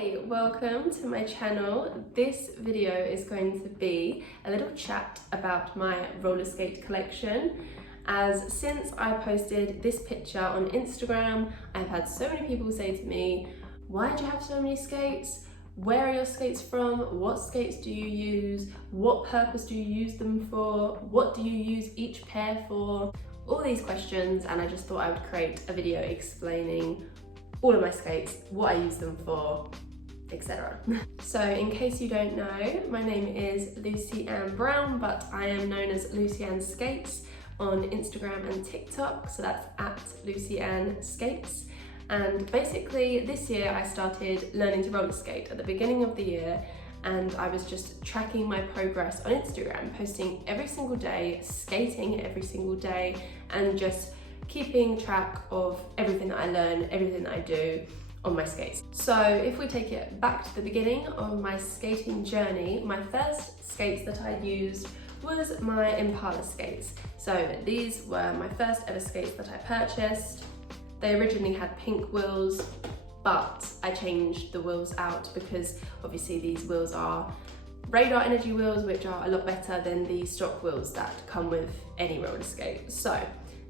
Hi, welcome to my channel. This video is going to be a little chat about my roller skate collection, as since I posted this picture on Instagram, I've had so many people say to me, why do you have so many skates? Where are your skates from? What skates do you use? What purpose do you use them for? What do you use each pair for? All these questions, and I just thought I would create a video explaining all of my skates, what I use them for, etc. So in case you don't know, my name is Lucy Ann Brown, but I am known as Lucy Ann Skates on Instagram and TikTok, so that's at Lucy Ann Skates. And basically this year I started learning to roller skate at the beginning of the year, and I was just tracking my progress on Instagram, posting every single day, skating every single day, and just keeping track of everything that I learn, everything that I do on my skates. So if we take it back to the beginning of my skating journey, my first skates that I used was my Impala skates. So these were my first ever skates that I purchased. They originally had pink wheels, but I changed the wheels out because obviously these wheels are radar energy wheels, which are a lot better than the stock wheels that come with any roller skate. So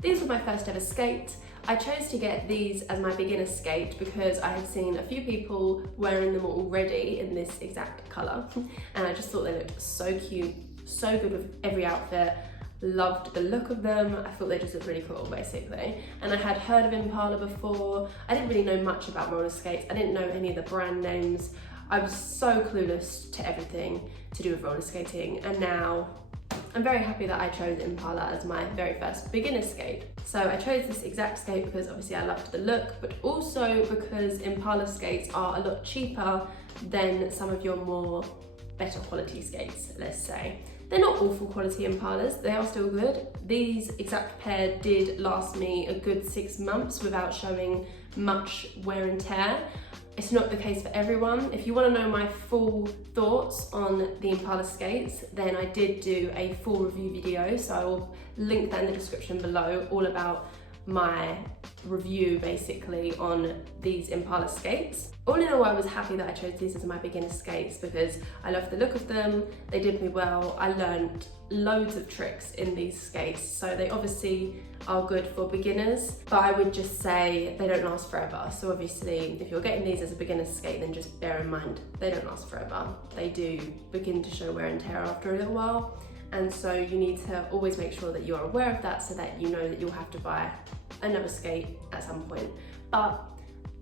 these were my first ever skate. I chose to get these as my beginner skate because I had seen a few people wearing them already in this exact colour, and I just thought they looked so cute, so good with every outfit. Loved the look of them. I thought they just looked really cool basically. And I had heard of Impala before. I didn't really know much about roller skates. I didn't know any of the brand names. I was so clueless to everything to do with roller skating, and now I'm very happy that I chose Impala as my very first beginner skate. So I chose this exact skate because obviously I loved the look, but also because Impala skates are a lot cheaper than some of your more better quality skates, let's say. They're not awful quality Impalas, they are still good. These exact pair did last me a good 6 months without showing much wear and tear. It's not the case for everyone. If you want to know my full thoughts on the Impala skates, then I did do a full review video, so I will link that in the description below, all about my review basically on these Impala skates. All in all, I was happy that I chose these as my beginner skates because I love the look of them, they did me well, I learned loads of tricks in these skates, so they obviously are good for beginners, but I would just say they don't last forever. So obviously if you're getting these as a beginner skate, then just bear in mind they don't last forever. They do begin to show wear and tear after a little while, and so you need to always make sure that you are aware of that so that you know that you'll have to buy another skate at some point. But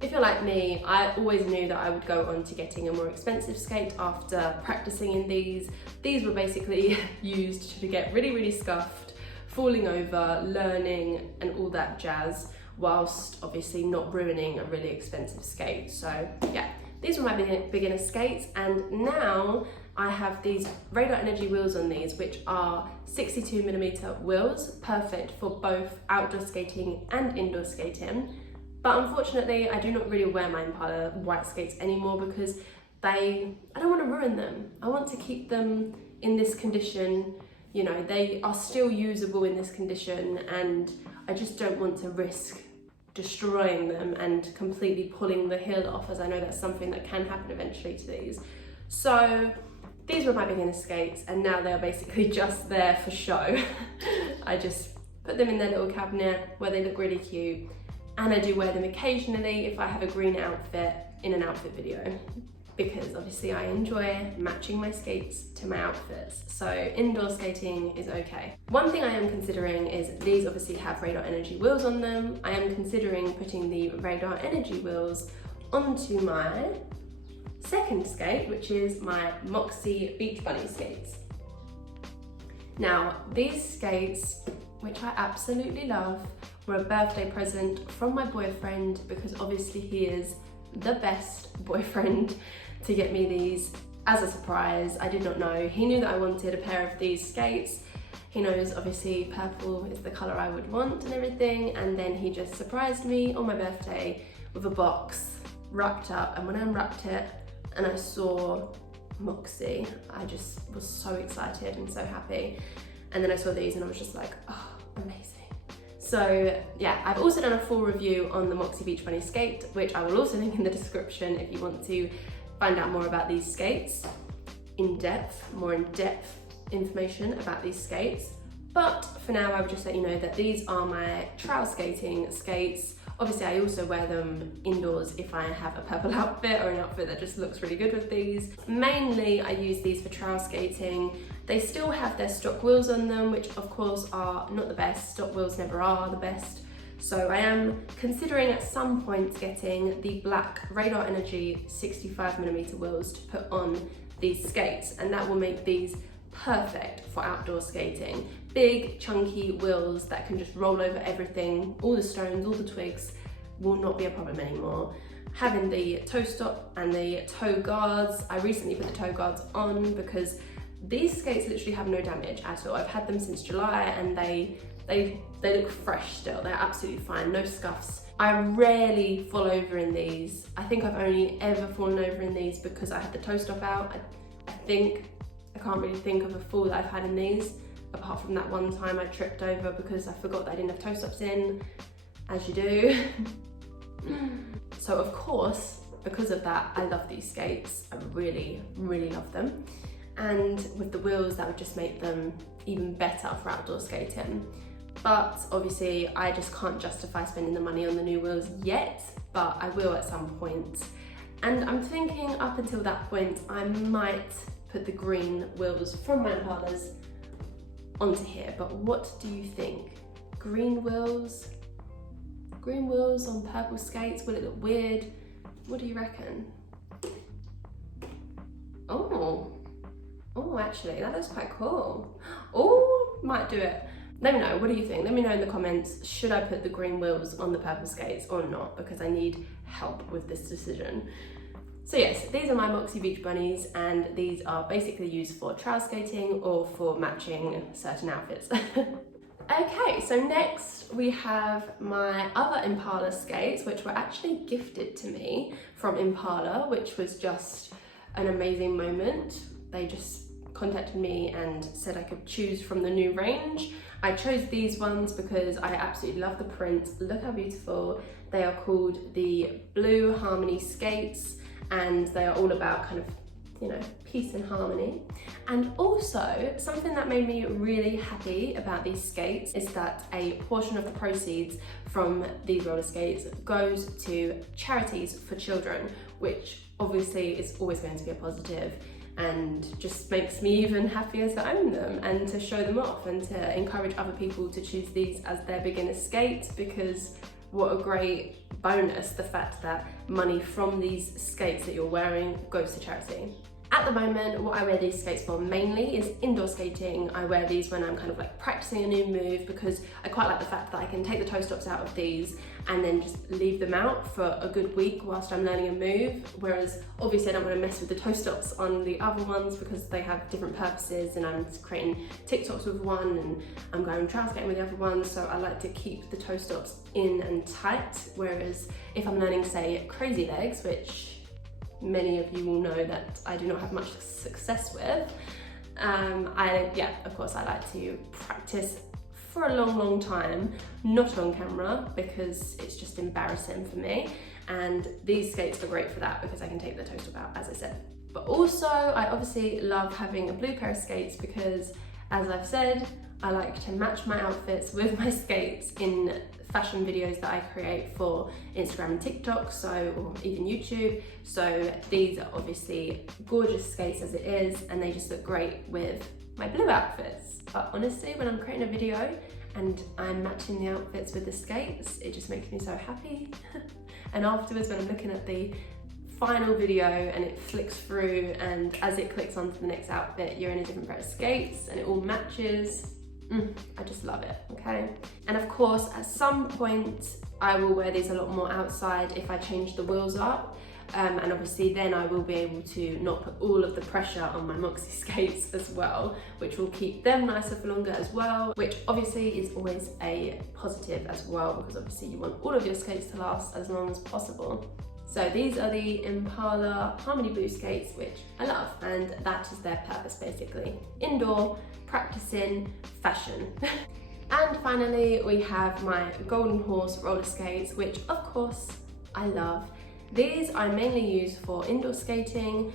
if you're like me, I always knew that I would go on to getting a more expensive skate after practicing in these. These were basically used to get really scuffed, falling over, learning and all that jazz, whilst obviously not ruining a really expensive skate. So yeah, these were my beginner skates, and now I have these radar energy wheels on these, which are 62mm wheels, perfect for both outdoor skating and indoor skating. But unfortunately, I do not really wear my Impala white skates anymore because I don't want to ruin them. I want to keep them in this condition. You know, they are still usable in this condition, and I just don't want to risk destroying them and completely pulling the heel off, as I know that's something that can happen eventually to these. So these were my beginner skates, and now they're basically just there for show. I just put them in their little cabinet where they look really cute, and I do wear them occasionally if I have a green outfit in an outfit video, because obviously I enjoy matching my skates to my outfits, so indoor skating is okay. One thing I am considering is these obviously have radar energy wheels on them. I am considering putting the radar energy wheels onto my second skate, which is my Moxie Beach Bunny skates. Now, these skates, which I absolutely love, were a birthday present from my boyfriend, because obviously he is the best boyfriend to get me these as a surprise. I did not know. He knew that I wanted a pair of these skates. He knows obviously purple is the colour I would want and everything, and then he just surprised me on my birthday with a box wrapped up, and when I unwrapped it and I saw Moxie, I just was so excited and so happy. And then I saw these and I was just like, oh, amazing. So yeah, I've also done a full review on the Moxie Beach Bunny skate, which I will also link in the description if you want to find out more about these skates more in-depth information about these skates. But for now, I would just let you know that these are my trail skating skates. Obviously, I also wear them indoors if I have a purple outfit or an outfit that just looks really good with these. Mainly, I use these for trail skating. They still have their stock wheels on them, which of course are not the best. Stock wheels never are the best. So I am considering at some point getting the black Radar Energy 65mm wheels to put on these skates, and that will make these perfect for outdoor skating. Big chunky wheels that can just roll over everything, all the stones, all the twigs will not be a problem anymore. Having the toe stop and the toe guards, I recently put the toe guards on because these skates literally have no damage at all. I've had them since July and they look fresh still. They're absolutely fine, no scuffs. I rarely fall over in these. I think I've only ever fallen over in these because I had the toe stop out. I can't really think of a fall that I've had in these, apart from that one time I tripped over because I forgot that I didn't have toe stops in, as you do. So of course, because of that, I love these skates. I really, really love them. And with the wheels, that would just make them even better for outdoor skating. But obviously, I just can't justify spending the money on the new wheels yet, but I will at some point. And I'm thinking up until that point, I might put the green wheels from my Impalas onto here. But what do you think? Green wheels? Green wheels on purple skates? Will it look weird? What do you reckon? Oh, actually, that looks quite cool. Oh, might do it. Let me know, what do you think? Let me know in the comments, should I put the green wheels on the purple skates or not? Because I need help with this decision. So yes, these are my Moxie Beach Bunnies, and these are basically used for trail skating or for matching certain outfits. Okay, so next we have my other Impala skates, which were actually gifted to me from Impala, which was just an amazing moment. They just contacted me and said I could choose from the new range. I chose these ones because I absolutely love the print. Look how beautiful. They are called the Blue Harmony skates, and they are all about kind of, you know, peace and harmony. And also, something that made me really happy about these skates is that a portion of the proceeds from these roller skates goes to charities for children, which obviously is always going to be a positive, and just makes me even happier to own them and to show them off and to encourage other people to choose these as their beginner skate, because what a great bonus, the fact that money from these skates that you're wearing goes to charity. At the moment, what I wear these skates for mainly is indoor skating. I wear these when I'm kind of like practicing a new move, because I quite like the fact that I can take the toe stops out of these and then just leave them out for a good week whilst I'm learning a move. Whereas obviously I don't want to mess with the toe stops on the other ones because they have different purposes, and I'm creating TikToks with one and I'm going trail skating with the other one. So I like to keep the toe stops in and tight. Whereas if I'm learning, say, crazy legs, which many of you will know that I do not have much success with, of course I like to practice for a long time, not on camera, because it's just embarrassing for me. And these skates are great for that because I can take the toe stop out, as I said. But also, I obviously love having a blue pair of skates because, as I've said, I like to match my outfits with my skates in fashion videos that I create for Instagram and TikTok, or even YouTube. So these are obviously gorgeous skates as it is, and they just look great with my blue outfits. But honestly, when I'm creating a video and I'm matching the outfits with the skates, it just makes me so happy. And afterwards, when I'm looking at the final video and it flicks through, and as it clicks onto the next outfit, you're in a different pair of skates and it all matches. I just love it, okay? And of course, at some point, I will wear these a lot more outside if I change the wheels up. And obviously then I will be able to not put all of the pressure on my Moxie skates as well, which will keep them nicer for longer as well, which obviously is always a positive as well, because obviously you want all of your skates to last as long as possible. So these are the Impala Harmony Blue skates, which I love, and that is their purpose basically. Indoor, practicing, fashion. And finally, we have my Golden Horse roller skates, which of course I love. These I mainly use for indoor skating,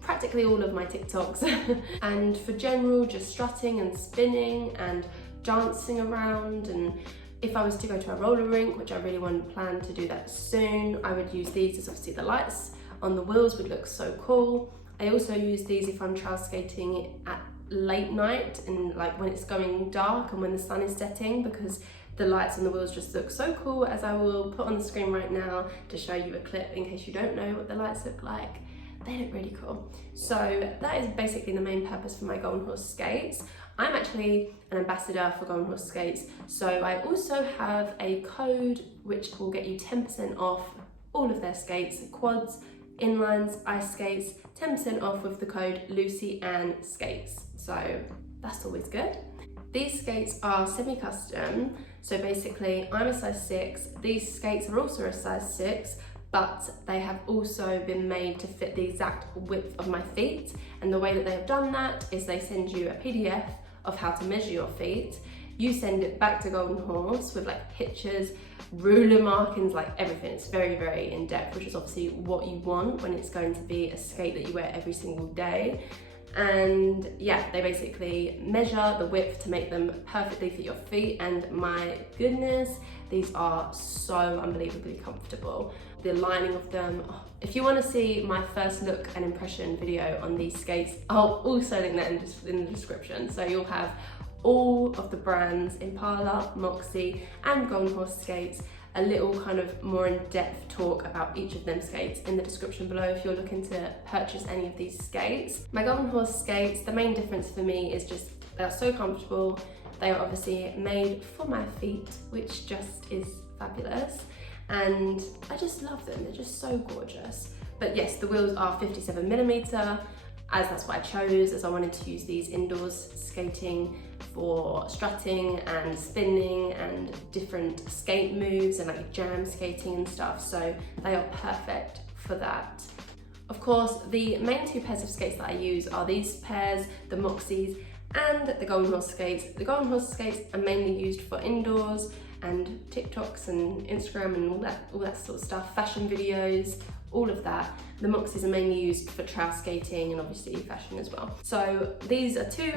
practically all of my TikToks, and for general just strutting and spinning and dancing around. And if I was to go to a roller rink, which I really plan to do that soon, I would use these as obviously the lights on the wheels would look so cool. I also use these if I'm trail skating at late night and like when it's going dark and when the sun is setting, because the lights on the wheels just look so cool, as I will put on the screen right now to show you a clip in case you don't know what the lights look like. They look really cool. So that is basically the main purpose for my Golden Horse skates. I'm actually an ambassador for Golden Horse skates, so I also have a code which will get you 10% off all of their skates, quads, inlines, ice skates, 10% off with the code LucyAnnSkates. So that's always good. These skates are semi-custom, so basically I'm a size 6, these skates are also a size 6, but they have also been made to fit the exact width of my feet. And the way that they have done that is they send you a PDF of how to measure your feet. You send it back to Golden Horse with like pictures, ruler markings, like everything. It's very, very in depth, which is obviously what you want when it's going to be a skate that you wear every single day. And yeah, they basically measure the width to make them perfectly fit your feet, and my goodness, these are so unbelievably comfortable. The lining of them, if you want to see my first look and impression video on these skates, I'll also link that in the description, so you'll have all of the brands, Impala, Moxie and Golden Horse skates, a little kind of more in-depth talk about each of them skates in the description below if you're looking to purchase any of these skates. My Golden Horse skates, the main difference for me is just they're so comfortable. They are obviously made for my feet, which just is fabulous. And I just love them, they're just so gorgeous. But yes, the wheels are 57mm, as that's what I chose, as I wanted to use these indoors skating for strutting and spinning and different skate moves and like jam skating and stuff, so they are perfect for that. Of course, the main two pairs of skates that I use are these pairs, the Moxies and the Golden Horse skates. The Golden Horse skates are mainly used for indoors and TikToks and Instagram and all that sort of stuff, fashion videos, all of that. The Moxies are mainly used for trail skating and obviously fashion as well. So these are two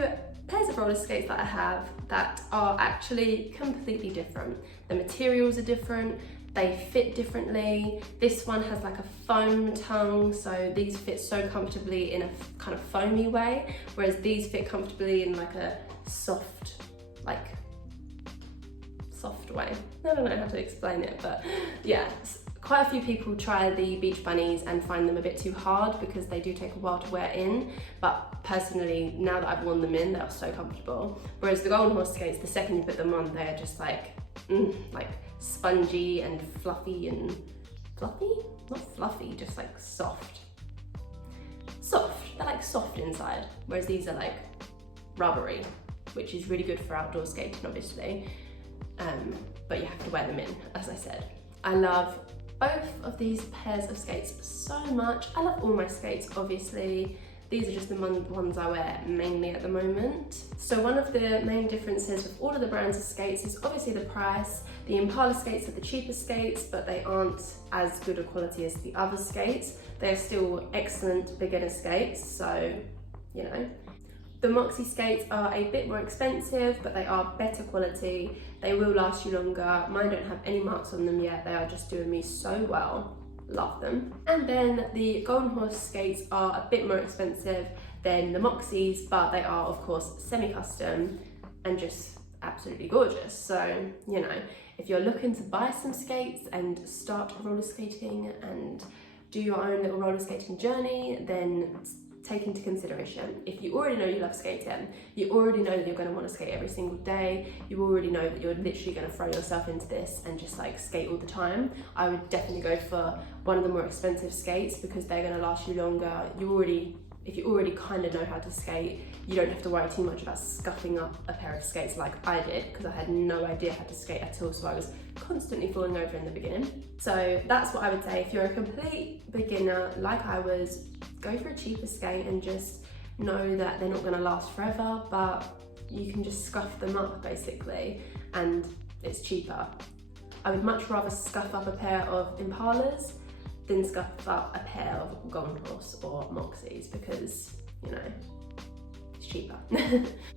pairs of roller skates that I have that are actually completely different. The materials are different, they fit differently. This one has like a foam tongue, so these fit so comfortably in a kind of foamy way, whereas these fit comfortably in like a soft way. I don't know how to explain it, but yeah. Quite a few people try the Beach Bunnies and find them a bit too hard because they do take a while to wear in, but personally, now that I've worn them in, they're so comfortable. Whereas the Golden Horse skates, the second you put them on, they're just like spongy and fluffy and fluffy? Not fluffy, just like soft. Soft, they're like soft inside, whereas these are like rubbery, which is really good for outdoor skating, obviously. But you have to wear them in, as I said. I love both of these pairs of skates so much. I love all my skates, obviously. These are just the ones I wear mainly at the moment. So one of the main differences with all of the brands of skates is obviously the price. The Impala skates are the cheaper skates, but they aren't as good a quality as the other skates. They're still excellent beginner skates, so, you know. The Moxie skates are a bit more expensive, but they are better quality. They will last you longer. Mine don't have any marks on them yet. They are just doing me so well. Love them. And then the Golden Horse skates are a bit more expensive than the Moxies, but they are of course semi-custom and just absolutely gorgeous. So, you know, if you're looking to buy some skates and start roller skating and do your own little roller skating journey, then take into consideration. If you already know you love skating, you already know that you're going to want to skate every single day, you already know that you're literally going to throw yourself into this and just like skate all the time, I would definitely go for one of the more expensive skates because they're going to last you longer. If you already kind of know how to skate, you don't have to worry too much about scuffing up a pair of skates like I did, because I had no idea how to skate at all, so I was constantly falling over in the beginning. So that's what I would say. If you're a complete beginner like I was, go for a cheaper skate and just know that they're not going to last forever, but you can just scuff them up basically, and it's cheaper. I would much rather scuff up a pair of Impalas then scuff up a pair of Golden Horse or Moxies because, you know, it's cheaper.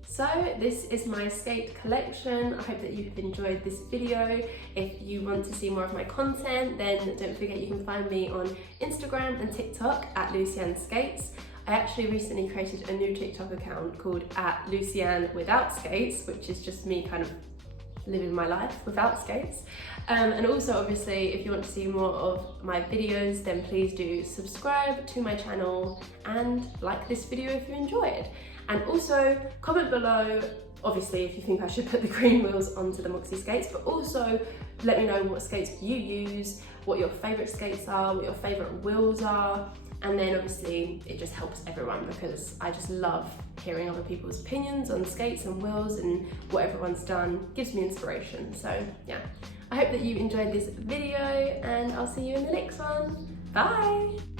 So this is my skate collection. I hope that you have enjoyed this video. If you want to see more of my content, then don't forget you can find me on Instagram and TikTok at Lucianne Skates. I actually recently created a new TikTok account called @Lucianne Without Skates, which is just me kind of living my life without skates. And also, obviously, if you want to see more of my videos, then please do subscribe to my channel and like this video if you enjoyed. And also comment below, obviously, if you think I should put the green wheels onto the Moxie skates, but also let me know what skates you use, what your favourite skates are, what your favourite wheels are. And then obviously it just helps everyone because I just love hearing other people's opinions on skates and wheels and what everyone's done. Gives me inspiration. So yeah, I hope that you enjoyed this video and I'll see you in the next one. Bye!